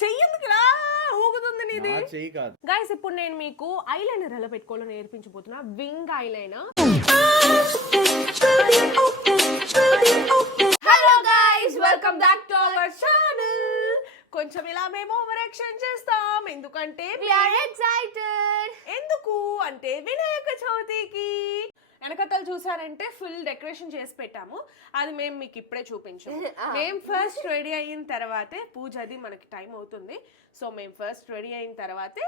చెయ్యి ఎందుకు ఇలా ఊగుతుంది నీది? నా చెయ్యి కాదు గైస్, ఇప్పుడు నేను మీకు ఐలైనర్ ఎలా పెట్టుకోవాలో నేర్పించబోతున్నా. Wing eyeliner. Hello guys, welcome back to our channel. కొంచెం ఇలా మేము ఓవర్ యాక్షన్ చేస్తాం, ఎందుకంటే we are excited. ఎందుకు అంటే వినాయక చవితికి వెనకతలు చూసారంటే ఫుల్ డెకరేషన్ చేసి పెట్టాము. అది మేము మీకు ఇప్పుడే చూపించాము. మేము ఫస్ట్ రెడీ అయిన తర్వాతే పూజ, అది మనకి టైం అవుతుంది. సో మేము ఫస్ట్ రెడీ అయిన తర్వాతే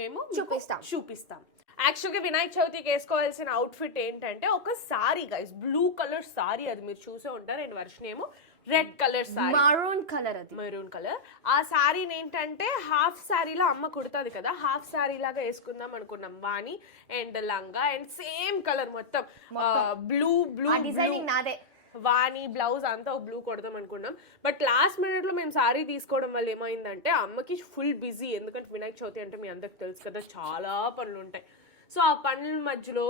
మేము చూపిస్తాం. యాక్చువల్గా వినాయక చవితికి వేసుకోవాల్సిన అవుట్ఫిట్ ఏంటంటే ఒక sorry guys, blue colour sorry. అది మీరు చూసే ఉంటారు. అండ్ వర్షన్ ఏమో red colour sorry, maroon colour. అది మెరూన్ కలర్. ఆ సారీని ఏంటంటే హాఫ్ సారీలా అమ్మ కుడుతుంది కదా, హాఫ్ సారీ లాగా వేసుకుందాం అనుకున్నాం. వాణి అండ్ లంగా అండ్ సేమ్ కలర్ మొత్తం బ్లూ డిజైనింగ్ నాదే. వాణి బ్లౌజ్ అంతా ఒక బ్లూ కొడదాం అనుకున్నాం. బట్ లాస్ట్ మినిట్ లో మేము సారీ తీసుకోవడం వల్ల ఏమైందంటే అమ్మకి ఫుల్ బిజీ. ఎందుకంటే వినాయక చవితి అంటే మీ అందరికి తెలుసు కదా, చాలా పనులు ఉంటాయి. సో ఆ పనుల మధ్యలో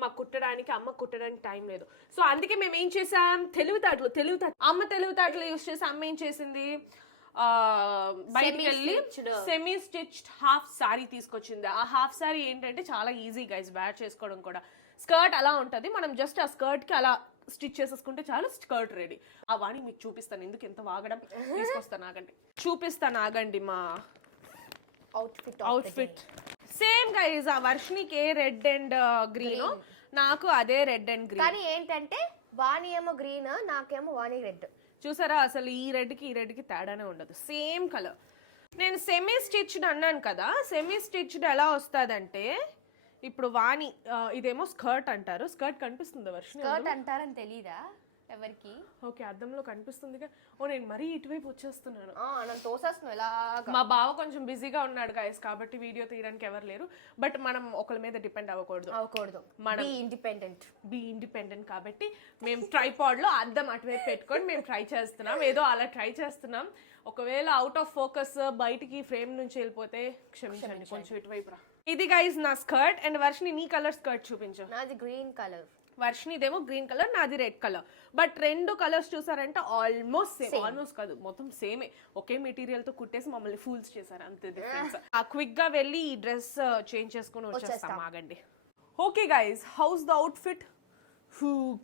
మాకు కుట్టడానికి, అమ్మ కుట్టడానికి టైం లేదు. సో అందుకే మేము ఏం చేసాం, తెలివితేటలు అమ్మ తెలివితేటలు యూస్ చేసి అమ్మ ఏం చేసింది, బయటికి వెళ్ళి సెమీ స్టిచ్డ్ హాఫ్ సారీ తీసుకొచ్చింది. ఆ హాఫ్ సారీ ఏంటంటే చాలా ఈజీ గైస్, వేర్ చేసుకోవడం కూడా. స్కర్ట్ అలా ఉంటుంది, మనం జస్ట్ ఆ స్కర్ట్ కి అలా స్టిచ్ చేసేసుకుంటే చాలు, స్కర్ట్ రెడీ. ఆ వాణి మీకు చూపిస్తాను, ఎందుకు ఎంత వాగడం. చూపిస్తాను ఆగండి మా అవుట్ఫిట్. సేమ్ గైస్, ఆ వర్షినికి రెడ్ అండ్ గ్రీన్, నాకు అదే రెడ్ అండ్ గ్రీన్. కానీ ఏంటంటే వాణి ఏమో గ్రీన్, నాకేమో వాణి రెడ్. చూసారా, అసలు ఈ రెడ్ కి తేడానే ఉండదు, సేమ్ కలర్. నేను సెమీ స్టిచ్డ్ అన్నాను కదా, సెమీ స్టిచ్డ్ ఎలా వస్తుందంటే, ఇప్పుడు వాణి ఇదేమో స్కర్ట్ అంటారు. స్కర్ట్ కనిపిస్తుందా వర్షం? స్కర్ట్ అంటారని తెలీదా ఎవరికి? ఓకే, అద్దంలో కనిపిస్తుందిగా. ఓ నేను మరీ ఇటువైపు వచ్చేస్తున్నాను, నన్ను తోసేస్తున్నాను ఇలా. మా బావ కొంచెం బిజీగా ఉన్నాడు గైస్, కాబట్టి వీడియో తీయడానికి ఎవరు లేరు. బట్ మనం ఒకరి మీద డిపెండ్ అవ్వకూడదు. మనం బీ ఇండిపెండెంట్ కాబట్టి మేము ట్రైపాడ్ లో అద్దం అటువైపు పెట్టుకొని మేము ట్రై చేస్తున్నాం. ఒకవేళ అవుట్ ఆఫ్ ఫోకస్ బయటికి ఫ్రేమ్ నుంచి వెళ్ళిపోతే క్షమించండి, కొంచెం ఇటువైపు రా. ఇది గైస్ నా స్కర్ట్. అండ్ వర్షిని నీ కలర్ స్కర్ట్ చూపించు. నాది గ్రీన్ కలర్. వర్షినిదేమో గ్రీన్ కలర్, నాది రెడ్ కలర్. బట్ రెండు కలర్స్ చూసారంటే ఆల్మోస్ట్ సేమ్. ఆల్మోస్ట్ కాదు, మొత్తం సేమే. ఒకే మెటీరియల్ తో కుట్టేసి మమ్మల్ని ఫూల్స్ చేశారు, అంతే డిఫరెన్స్. క్విక్ గా వెళ్ళి ఈ డ్రెస్ చేంజ్ చేసుకుని వచ్చేస్తాం, ఆగండి. Okay guys, how's the outfit?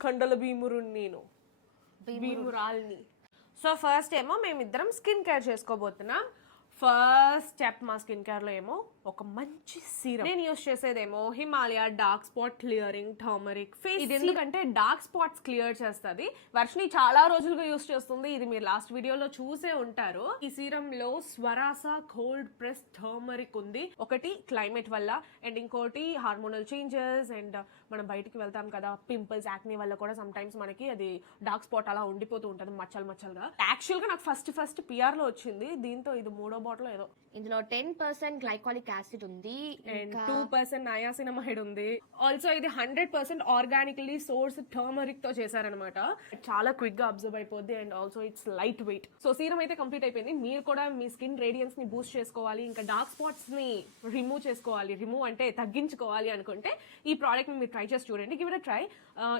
కండల భీమురాల్ని. సో ఫస్ట్ ఏమో మేమిద్దరం స్కిన్ కేర్ చేసుకోబోతున్నాం. ఫస్ట్ స్టెప్ మా స్కిన్ కేర్ లో ఏమో ఒక మంచి సీరం. నేను యూస్ చేసేదేమో Himalaya dark spot clearing turmeric face. ఇది ఎందుకంటే డార్క్ స్పాట్స్ క్లియర్ చేస్తుంది. వర్షిని చాలా రోజులుగా యూస్ చేస్తుంది, ఇది మీరు లాస్ట్ వీడియోలో చూసే ఉంటారు. ఈ సీరం లో స్వరాస కోల్డ్ ప్రెస్ టర్మరిక్ ఉంది. ఒకటి క్లైమేట్ వల్ల, అండ్ ఇంకోటి హార్మోనల్ చేంజెస్, అండ్ మనం బయటికి వెళ్తాం కదా, పింపుల్స్ యాక్నీ వల్ల కూడా సమ్ టైమ్స్ మనకి అది డార్క్ స్పాట్ అలా ఉండిపోతూ ఉంటుంది మచ్చలుగా. యాక్చువల్ గా నాకు ఫస్ట్ పిఆర్ లో వచ్చింది, దీంతో ఇది 3వ బాటిల్ ఏదో. ఇందులో 10% గ్లైకాలిక్ యాసిడ్ ఉంది అండ్ 2% నయాసినమైడ్ ఉంది. ఆల్సో ఇది 100% ఆర్గానికలీ సోర్స్ టర్మరిక్ తో చేశారనమాట. చాలా క్విక్ గా అబ్జర్వ్ అయిపోద్ది, and also it's light weight. So serum అయితే కంప్లీట్ అయిపోయింది. మీరు కూడా మీ స్కిన్ రేడియన్స్ ని బూస్ట్ చేసుకోవాలి, ఇంకా డార్క్ స్పాట్స్ ని రిమూవ్ అంటే తగ్గించుకోవాలి అనుకుంటే ఈ ప్రోడక్ట్ ని మీరు ట్రై చేసి చూడండి, గివ్ ఇట్ అ ట్రై.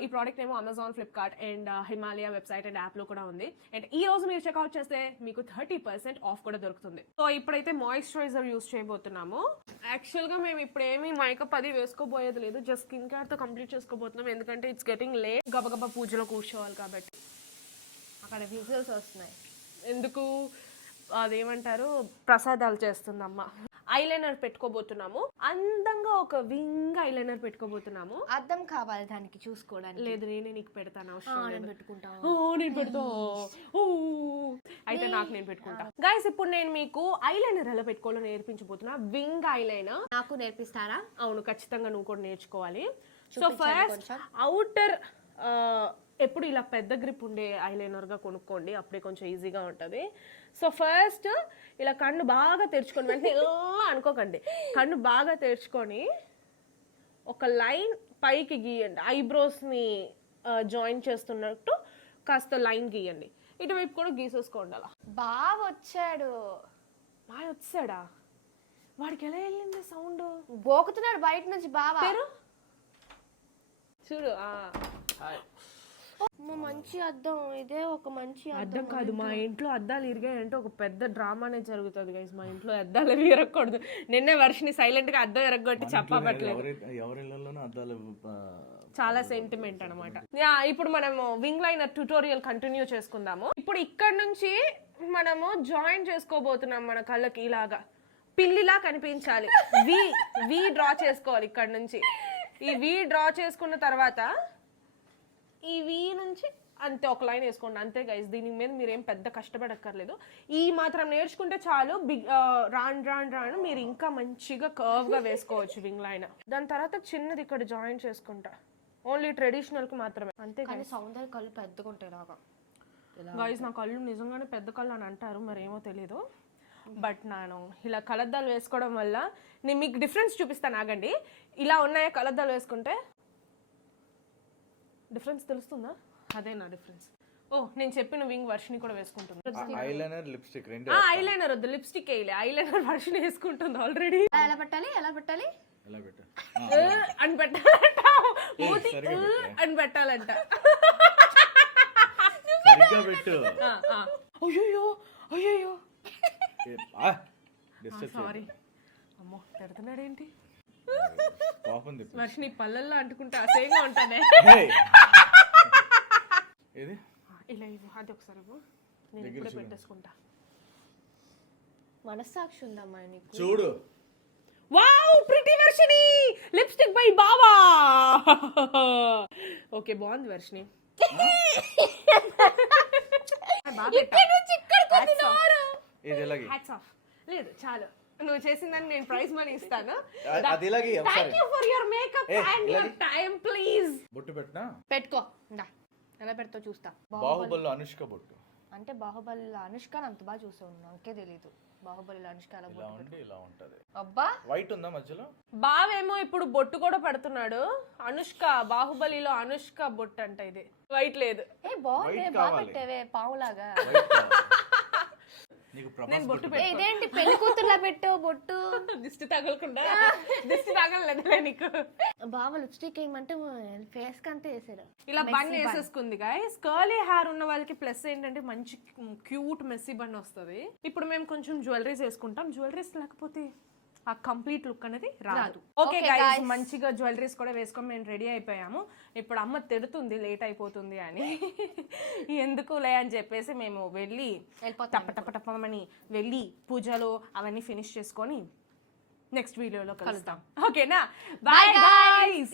ఈ ప్రోడక్ట్ ఏమో Amazon, Flipkart and Himalaya website and app లో కూడా ఉంది. అండ్ ఈ రోజు మీరు చెక్అవుట్ చేస్తే మీకు 30% ఆఫ్ కూడా దొరుకుతుంది. సో ఇప్పుడైతే మాయిశ్చరైజర్ యూస్ చేయబోతున్నాము. యాక్చువల్ గా మేము ఇప్పుడు ఏమి మేకప్ అది వేసుకోబోయేది లేదు, జస్ట్ స్కిన్ కేర్ తో కంప్లీట్ చేసుకోబోతున్నాం. ఎందుకంటే ఇట్స్ గెటింగ్ లేట్, గబగబా పూజలో కూర్చోవాలి కాబట్టి. అక్కడ విజువల్స్ వస్తున్నాయి. ఎందుకు అదేమంటారు, ప్రసాదాలు చేస్తుందమ్మ. ఐలైనర్ పెట్టుకోబోతున్నాము, అందంగా ఒక వింగ్ ఐలైనర్ పెట్టుకోబోతున్నాము. అద్దం కావాలి దానికి చూసుకోవడానికి. లేదు, నేనే నీకు పెడతాను, అవసరం లేదు. నేను పెట్టుకుంటా. అయితే నేను పెట్టుకుంటా. గైస్, ఇప్పుడు నేను మీకు ఐలైనర్ ఎలా పెట్టుకోవాలో నేర్పించబోతున్నా. వింగ్ ఐలైనర్ నాకు నేర్పిస్తారా? అవును, ఖచ్చితంగా నువ్వు కూడా నేర్చుకోవాలి. సో ఫస్ట్ అవుటర్ ఎప్పుడు ఇలా పెద్ద గ్రిప్ ఉండే ఐలైనర్ గా కొనుక్కోండి, అప్పుడే కొంచెం ఈజీగా ఉంటుంది. సో ఫస్ట్ ఇలా కన్ను బాగా తెరుచుకొని, వెంటనే అనుకోకండి, కన్ను బాగా తెరుచుకొని ఒక లైన్ పైకి గీయండి. ఐబ్రోస్ ని జాయిన్ చేస్తున్నట్టు కాస్త లైన్ గీయండి. ఇటువైపు కూడా గీసేసుకోండి. అలా బాగా వచ్చాడు. బాగా వచ్చాడా? వాడికి ఎలా వెళ్ళింది సౌండ్? గోకుతున్నాడు బయట నుంచి బాగా. చూడు, మంచి అద్దం ఇదే ఒక మంచి అద్దం కాదు, మా ఇంట్లో అద్దాలు ఇరిగాయంటే ఒక పెద్ద డ్రామానే జరుగుతుంది గైస్. మా ఇంట్లో అద్దాలు అవి ఇరగకూడదు. నిన్నే వర్షిని సైలెంట్ గా అద్దం ఇరగొట్టి చెప్పబట్టలేదు. ఎవరిళ్ళలోనూ అద్దాలు చాలా సెంటిమెంట్ అనమాట. ఇప్పుడు మనము వింగ్ లైనర్ ట్యూటోరియల్ కంటిన్యూ చేసుకుందాము. ఇప్పుడు ఇక్కడ నుంచి మనము జాయిన్ చేసుకోబోతున్నాం మన కళ్ళకి ఇలాగా పిల్లిలా కనిపించాలి. వి డ్రా చేసుకోవాలి ఇక్కడ నుంచి. ఈ వి డ్రా చేసుకున్న తర్వాత ఈ వి నుంచి అంతే ఒక లైన్ వేసుకోండి అంతే గైస్. దీని మీద మీరు ఏం పెద్ద కష్టపడక్కర్లేదు. ఈ మాత్రం నేర్చుకుంటే చాలు. రాను మీరు ఇంకా మంచిగా కర్వ్ గా వేసుకోవచ్చు వింగ్ లైన్. దాని తర్వాత చిన్నది ఇక్కడ జాయిన్ చేసుకుంటా. ఓన్లీ ట్రెడిషనల్ కి మాత్రమే అంతే. కానీ సౌందర్య కళ్ళు పెద్దగా ఉంటాయి లాగా. గైస్ నా కళ్ళు నిజంగానే పెద్ద కళ్ళు అని అంటారు, మరి ఏమో తెలీదు. బట్ నేను ఇలా కలద్దాలు వేసుకోవడం వల్ల నేను మీకు డిఫరెన్స్ చూపిస్తాను, ఆగండి. ఇలా ఉన్నాయా కలద్దాలు వేసుకుంటే డిఫరెన్స్ తెలుస్తుందా? అదే నా డిఫరెన్స్. ఓ నేను చెప్పిన వింగ్ వర్షిని కూడా వేసుకుంటుంది. ఐలైనర్ లిప్స్టిక్ రెండు. ఐలైనర్ వద్దు, లిప్స్టిక్ వేయలే. ఐలైనర్ వర్షిని వేసుకుంటుంది ఆల్రెడీ. ఎలా పెట్టాలి ఎలా పెట్టు అని పెట్టాలంట, అని పెట్టాలంట. సరిగ్గా పెట్టు. అయ్యో అయ్యో డిస్టర్బ్ సారీ. అమ్మో పెడుతున్నాడేంటి? పాపం తిప్పు. వర్షిని పళ్ళల్లో అంటుకుంటే అసేంగా ఉంటానే. ఇది ఇలా ఇవ్వు, అది ఒకసారి ఇవ్వు. నేను ఇప్పుడే పెట్టేసుకుంటా. మనస్సాక్షి ఉందమ్మా నీకు. చూడు. Wow pretty Varshini lipstick by బావా. ఓకే బాగుంది వర్షిని. ఇది ఎలాగే హ్యాట్స్ ఆఫ్. లేదు చాలు, నువ్వు చేసిందని నేను ప్రైజ్ మనీ ఇస్తాను. అది ఇలాగే thank you for your makeup and your time please. బొట్టు పెట్టనా? పెట్టుకో. ఎలా పెడతావు చూస్తా. బాహుబలిలో అనుష్క బొట్టు అంటే బాహుబలిలో అనుష్క అంత బాగా చూసావు, నాకే తెలీదు. బాహుబలిలో అనుష్క ఎలా ఇలా ఉండి ఇలా ఉంటది. అబ్బా వైట్ ఉందా మధ్యలో? బావేమో ఇప్పుడు బొట్టు కూడా పెడుతున్నాడు. అనుష్క బాహుబలిలో అనుష్క బొట్టు అంట, ఇది వైట్ లేదు. ఏ బాగుంది, బాగా పెట్టేవే పావులాగా. నీకు నేను బొట్టు ఇదేంటి పెళ్లి కూతుర్లా పెట్టావు బొట్టు? దిష్టి తగలకుండా. దిష్టి తగలలేదులే నీకు. బావ లిప్స్టిక్ వేయమంటే ఫేస్ కి అంతా వేసాడు. ఇలా బన్ వేసేసుకుంది గైస్. కర్లీ హెయిర్ ఉన్న వాళ్ళకి ప్లస్ ఏంటంటే మంచి క్యూట్ మెస్సీ బన్ వస్తుంది. ఇప్పుడు మేము కొంచెం జ్యువెలరీస్ వేసుకుంటాం. జ్యువెలరీస్ లేకపోతే ఆ కంప్లీట్ లుక్ అనేది రాదు. ఓకే గైస్, మంచిగా జ్యువెలరీస్ కూడా వేసుకొని మేము రెడీ అయిపోయాము. ఇప్పుడు అమ్మ తిడుతుంది లేట్ అయిపోతుంది అని. ఎందుకులే అని చెప్పేసి మేము వెళ్ళి టప్పమని వెళ్ళి పూజలు అవన్నీ ఫినిష్ చేసుకొని నెక్స్ట్ వీడియోలో కలుస్తాం. ఓకేనా? Bye guys.